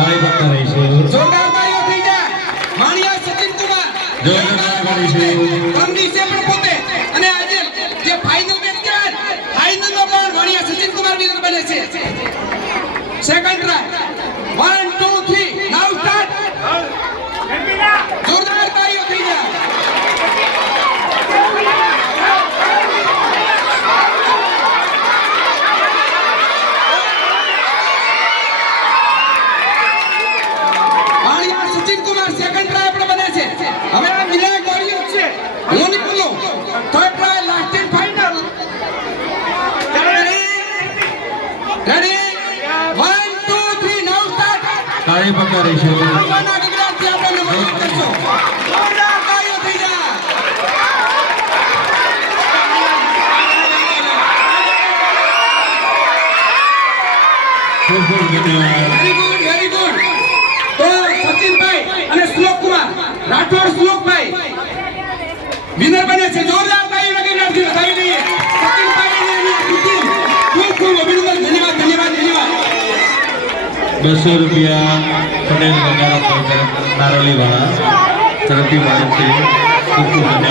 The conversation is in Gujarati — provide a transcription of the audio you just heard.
તાળી પકડા રહીશું જોરદાર તાળીઓ થઈ જાય માણિયા સચિન કુમાર જોરદાર કરીશું કમની છે પણ પોતે અને આજે જે ફાઇનલ મેચ કહેવાય ફાઇનલ નો પણ માણિયા સચિન કુમાર વિનર બને છે સેકન્ડ ટ્રાય 1 2 3 નાઉ સ્ટાર્ટ જોરદાર તાળીઓ થઈ જાય સચિન કુમાર સેકન્ડ ટ્રાય આપણે બને છે હવે આ વિનય ગોળીઓ છે હું નીકળું third try last and final ready 1 2 3 now start તાળી પકડા રહીશું આવવાના ગુજરાતથી આપણે નમસ્કાર કરશો જોરદાર તાળીઓ થઈ જાય ખૂબ ખૂબ ધન્યવાદ વેરી ગુડ તો સચિનભાઈ અને શ્લોક કુમાર રાઠોડ શ્લોકભાઈ વિનર બને છે જોરદાર તાળી લગી નાખી સારી દઈએ સચિનભાઈ અને એની ટીમ ખૂબ ખૂબ અભિનંદન ધન્યવાદ 200 રૂપિયા પટેલ બગારા નારોલી વાળા તરફથી મળે છે ખૂબ ખૂબ ધન્યવાદ